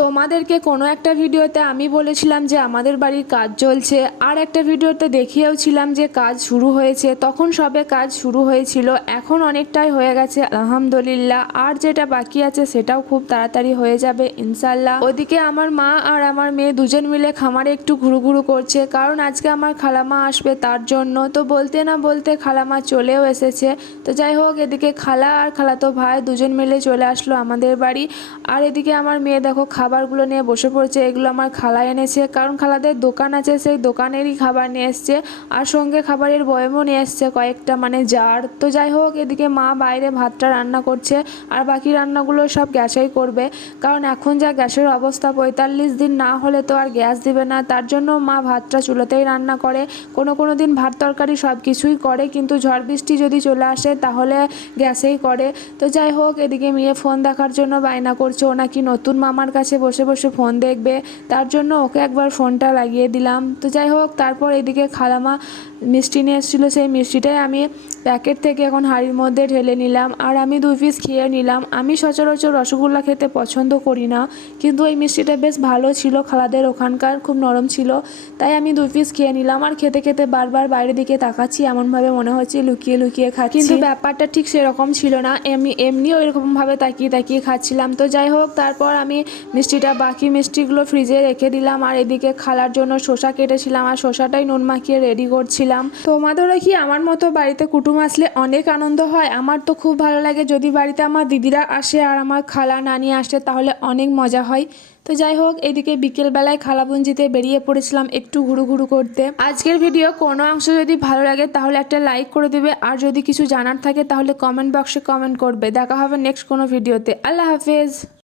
তোমাদেরকে কোনো একটা ভিডিওতে আমি বলেছিলাম যে আমাদের বাড়ির কাজ চলছে, আর একটা ভিডিওতে দেখিয়েওছিলাম যে কাজ শুরু হয়েছে। তখন সবে কাজ শুরু হয়েছিল, এখন অনেকটাই হয়ে গেছে আলহামদুলিল্লাহ। আর যেটা বাকি আছে সেটাও খুব তাড়াতাড়ি হয়ে যাবে ইনশাল্লাহ। ওদিকে আমার মা আর আমার মেয়ে দুজন মিলে খামারে একটু ঘুরু করছে, কারণ আজকে আমার খালামা আসবে তার জন্য। তো বলতে না বলতে খালামা চলেও এসেছে। তো যাই হোক, এদিকে খালা আর খালাতো ভাই দুজন মিলে চলে আসলো আমাদের বাড়ি। আর এদিকে আমার মেয়ে দেখো খাবারগুলো নিয়ে বসে পড়েছে। এগুলো আমার খালা এনেছে, কারণ খালাদের দোকান আছে, সেই দোকানেরই খাবার নিয়ে এসছে। আর সঙ্গে খাবারের বয়মও নিয়ে এসছে কয়েকটা, মানে জার। তো যাই হোক, এদিকে মা বাইরে ভাতটা রান্না করছে, আর বাকি রান্নাগুলো সব গ্যাসেই করবে। কারণ এখন যা গ্যাসের অবস্থা, 45 দিন না হলে তো আর গ্যাস দিবে না। তার জন্য মা ভাতটা চুলাতেই রান্না করে। কোনো দিন ভাত তরকারি সব কিছুই করে, কিন্তু ঝড় বৃষ্টি যদি চলে আসে তাহলে গ্যাসেই করে। তো যাই হোক, এদিকে মেয়ে ফোন দেখার জন্য বায়না করছে। ও নাকি নতুন মামার কাছে বসে বসে ফোন দেখবে, তার জন্য ওকে একবার ফোনটা লাগিয়ে দিলাম। তো যাই হোক, তারপর এদিকে খালামা মিষ্টি নিয়ে এসেছিলো, সেই মিষ্টিটাই আমি প্যাকেট থেকে এখন হাঁড়ির মধ্যে ঢেলে নিলাম, আর আমি 2 পিস খেয়ে নিলাম। আমি সচরাচর রসগোল্লা খেতে পছন্দ করি না, কিন্তু এই মিষ্টিটা বেশ ভালো ছিল, খালাদের ওখানকার খুব নরম ছিল, তাই আমি 2 পিস খেয়ে নিলাম। আর খেতে খেতে বারবার বাইরের দিকে তাকাচ্ছি, এমনভাবে মনে হচ্ছে লুকিয়ে লুকিয়ে খাচ্ছি, কিন্তু ব্যাপারটা ঠিক সেরকম ছিল না। আমি এমনিও এরকমভাবে তাকিয়ে তাকিয়ে খাচ্ছিলাম। তো যাই হোক, তারপর আমি বাকি মিষ্টিগুলো ফ্রিজে রেখে দিলাম। আর এদিকে খালার জন্য শসা কেটেছিলাম, আর শসাটাই নুন মাখিয়ে রেডি করছিলাম। তোমাদেরও কি আমার মতো বাড়িতে কুটুম আসলে অনেক আনন্দ হয়? আমার তো খুব ভালো লাগে যদি বাড়িতে আমার দিদিরা আসে আর আমার খালা নানি আসে, তাহলে অনেক মজা হয়। তো যাই হোক, এদিকে বিকেলবেলায় খালাবঞ্জিতে বেরিয়ে পড়েছিলাম একটু ঘুরু করতে। আজকের ভিডিও কোনো অংশ যদি ভালো লাগে তাহলে একটা লাইক করে দিবে, আর যদি কিছু জানার থাকে তাহলে কমেন্ট বক্সে কমেন্ট করবে। দেখা হবে নেক্সট কোনো ভিডিওতে। আল্লাহ হাফেজ।